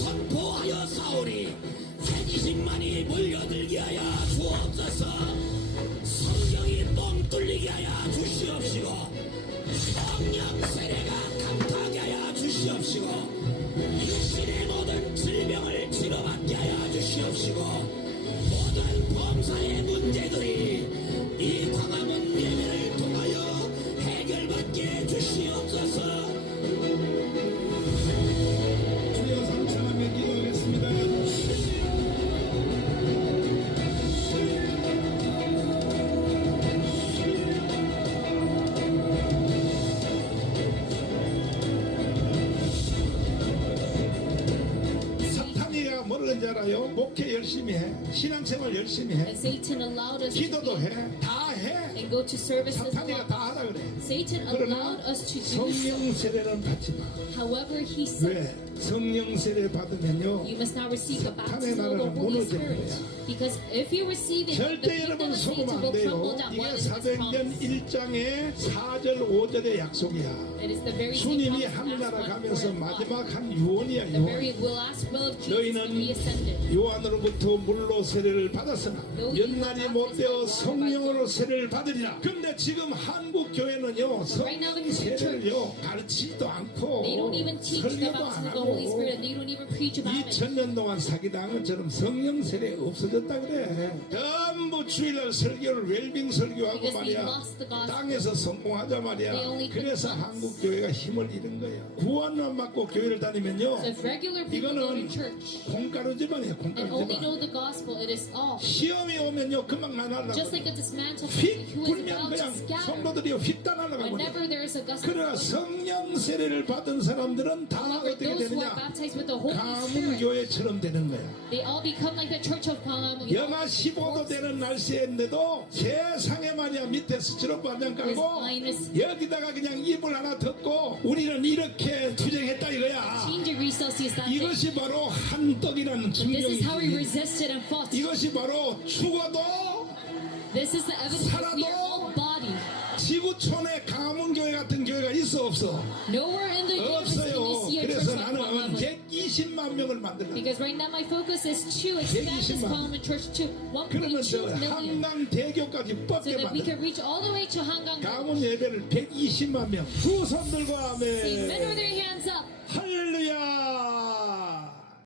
선포하여 사오리 세기신만이 몰려들게 하여 주옵소서. 성경이 뻥 뚫리게 하여 주시옵시고 성령 세례가 강타게 하여 주시옵시고 육신의 모든 질병을 치료받게 하여 주시옵시고 모든 범사의 문 알아요? 목회 열심히 해. 신앙생활 열심히 해. And Satan allowed us to 기도도 해. 다 해. 사탄이가. 다 하라 그래. Satan 그러나 allowed us to do 성령. 세례는 받지 마. However, he said, 왜? 성령 세례 받으면요. 사탄의 나라는 무너지는. 거야. 절대 여러분 속으면 안 돼요. 이게 사도행전 promise? 1장의 4절 5절의 약속이야. 주님이 하늘나라 Acts 1, 가면서 4, and 5. 마지막 한 유언이야 유언. 너희는. 요한으로부터 물로 세례를 받았으나 연날이 못되어 성령으로 세례를 받으리라. 근데 지금 한국 교회는요 성령 세례를요 가르치지도 않고 설교도 안 하고 Spirit and they don't even preach about it. 2000년 동안 사기당은처럼 성령 세례 없어졌다 그래. 전부 주일날 설교를 웰빙 설교하고 말이야. 땅에서 성공하자 말이야. 그래서 한국 교회가 힘을 잃은 거야. 구원만 받고 교회를 다니면요. 이거는 gospel, it is all. 시험이 오면요 금방 dismantled 휙 불면 그냥. 성도들이 휙 gospel, 그러나 성령 세례를 받은 사람들은 다 어떻게 되느냐? 가문 교회처럼 되는 거야. 영하 15도 되는 날씨인데도 세상에 말이야 밑에 스치로 반장 깔고 여기다가 그냥 이불 하나 덮고 우리는 이렇게 투쟁했다 이거야. 이것이 바로 한떡이라는 증명이지. 이것이 바로 죽어도 body. 지구촌에 가문교회 같은 교회가 있어 없어? 없어요. 그래서 나는. 120만 명을 만들라. Because right now my focus is to expand this 120만. Parliament Church to 그러면 저1.2 million. 한강 대교까지 So 뻗게 that we 만들라. can reach all the way to Hangang. 가문 예배를 120만 명. 두 손 들고 See, men with 아멘. their hands up.